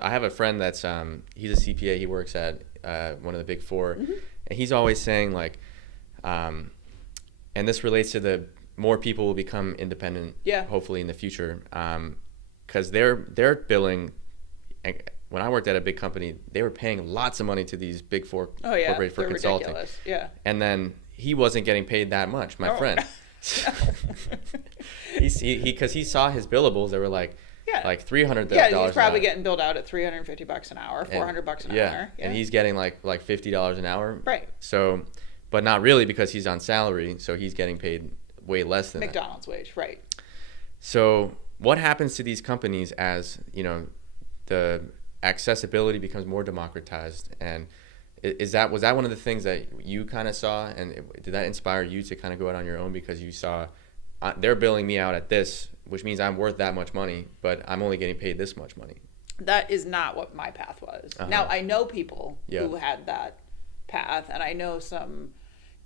I have a friend that's he's a CPA. He works at one of the big four, and he's always saying like, and this relates to the more people will become independent, hopefully in the future, because they're billing. When I worked at a big company, they were paying lots of money to these big four corporations for consulting. Ridiculous. Yeah. And then he wasn't getting paid that much, my friend. Because he saw his billables, they were like $300. Yeah, he's probably getting billed out at $350 an hour, $400 an hour. Yeah, and he's getting like $50 an hour. Right. So, but not really because he's on salary, so he's getting paid way less than McDonald's wage, right? So, what happens to these companies as the accessibility becomes more democratized, and was that one of the things that you kind of saw, and did that inspire you to kind of go out on your own because you saw they're billing me out at this, which means I'm worth that much money, but I'm only getting paid this much money? That is not what my path was. Now, I know people who had that path, and I know some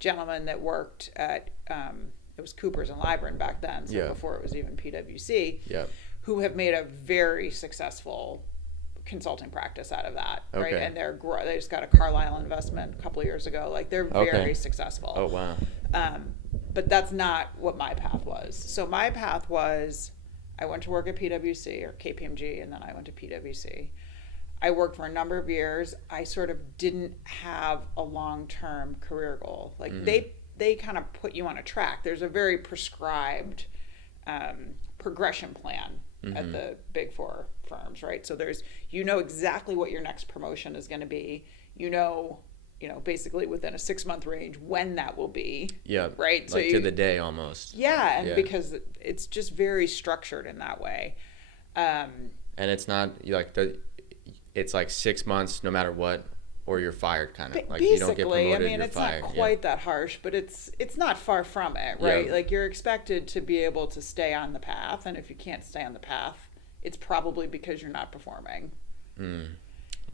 gentlemen that worked at it was Coopers and Lybrand back then, so before it was even PwC, who have made a very successful consulting practice out of that, right? And they just got a Carlyle investment a couple of years ago. Like, they're very successful. Oh, wow. But that's not what my path was. So my path was, I went to work at PwC or KPMG, and then I went to PwC. I worked for a number of years. I sort of didn't have a long-term career goal. Like, they kind of put you on a track. There's a very prescribed progression plan at the big four firms, right? So there's, exactly what your next promotion is going to be. Basically within a 6-month range when that will be. Yeah. Right. Like, so to the day almost. Yeah. And because it's just very structured in that way. And it's not it's like 6 months no matter what, or you're fired kind of. Like, basically, you don't get promoted, I mean, it's fired. Not quite that harsh, but it's not far from it, right? Yeah. Like, you're expected to be able to stay on the path, and if you can't stay on the path, it's probably because you're not performing.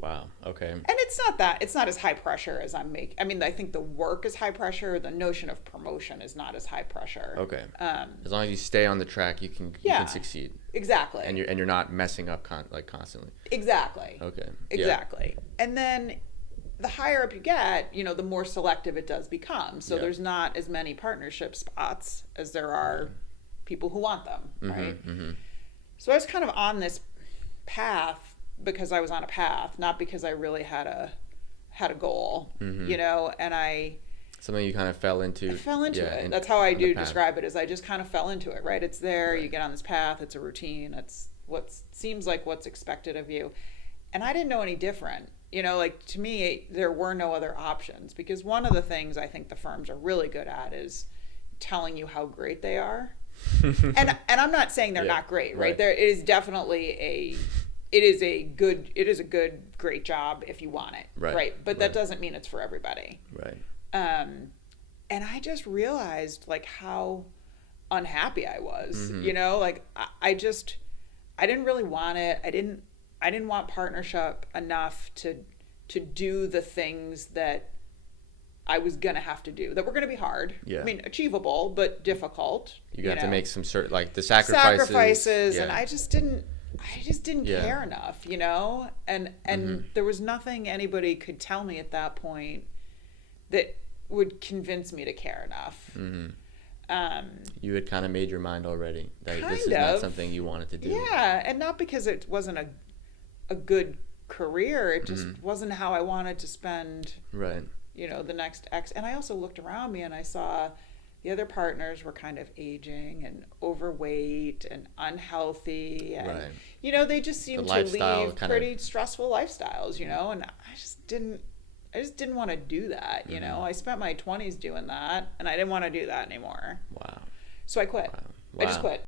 Wow. Okay. And it's not as high pressure as I think the work is high pressure. The notion of promotion is not as high pressure. Okay. As long as you stay on the track, you can succeed. Exactly. And you're not messing up constantly. Exactly. Okay. Exactly. Yeah. And then the higher up you get, the more selective it does become. So there's not as many partnership spots as there are people who want them, right? So I was kind of on this path because I was on a path, not because I really had a goal, and something you kind of fell into. I fell into it. That's how I do describe it, is I just kind of fell into it, right? It's there, you get on this path, it's a routine, it's what seems like what's expected of you. And I didn't know any different. To me, there were no other options, because one of the things I think the firms are really good at is telling you how great they are. and I'm not saying they're not great, right? There is definitely it is a good, great job if you want it, right? But that doesn't mean it's for everybody. Right. And I just realized, like, how unhappy I was, I didn't really want it. I didn't want partnership enough to do the things that I was going to have to do, that were going to be hard. Yeah. I mean, achievable, but difficult. You have to make some the sacrifices. And I just didn't care enough, and there was nothing anybody could tell me at that point that would convince me to care enough. You had kind of made your mind already that this is not something you wanted to do. Yeah, and not because it wasn't a good career. It just wasn't how I wanted to spend the next X. And I also looked around me and I saw the other partners were kind of aging and overweight and unhealthy, and they just seemed to lead pretty stressful lifestyles, and I just didn't want to do that. I spent my 20s doing that, and I didn't want to do that anymore. Wow. So I quit. I just quit.